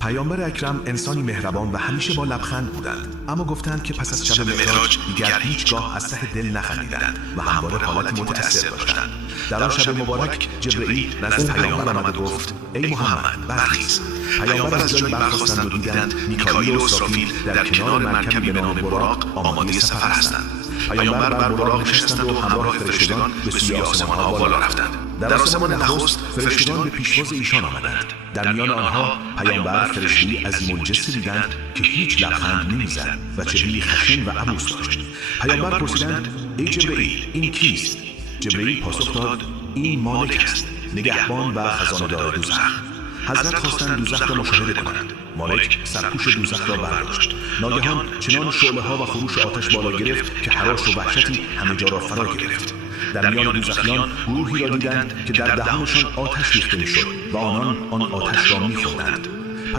پیامبر اکرم انسانی مهربان و همیشه با لبخند بودند، اما گفتند که پس از شب معراج دیگر هیچگاه از ته دل نخندیدند و همواره حالتی متأثر داشتند. در آن شب مبارک جبرئیل نزد پیامبر آمد و گفت: ای محمد برخیز. پیامبر از جایی برخاستند و دیدند میکائیل و اسرافیل در کنار مرکبی به نام براق آماده سفر هستند. پیامبر بر براق نشستند و همراه فرشتگان به سوی آسمان‌ها بالا رفتند. در آسمان نخست فرشتگان به پیشواز ایشان آمدند. در میان آنها پیامبر فرشته‌ای عظیم الجثه دیدند که هیچ لبخند نمی‌زد و چهره‌ای خشن و عبوس داشت. پیامبر پرسیدند: ای جبرئیل، این کیست؟ جبرئیل پاسخ داد: این مالک است، نگهبان و خزانه‌دار دوزخ. حضرت خواستند دوزخ را مشاهده کنند. مالک سرپوش دوزخ را برداشت. ناگهان چنان شعله‌ها و خروش آتش بالا گرفت که هراس و وحشتی همه جا را فرا گرفت. در میان دوزخیان گروهی را دیدند که در دهانشان آتش ریخته می‌شد و آنان آن آتش را می‌خوردند.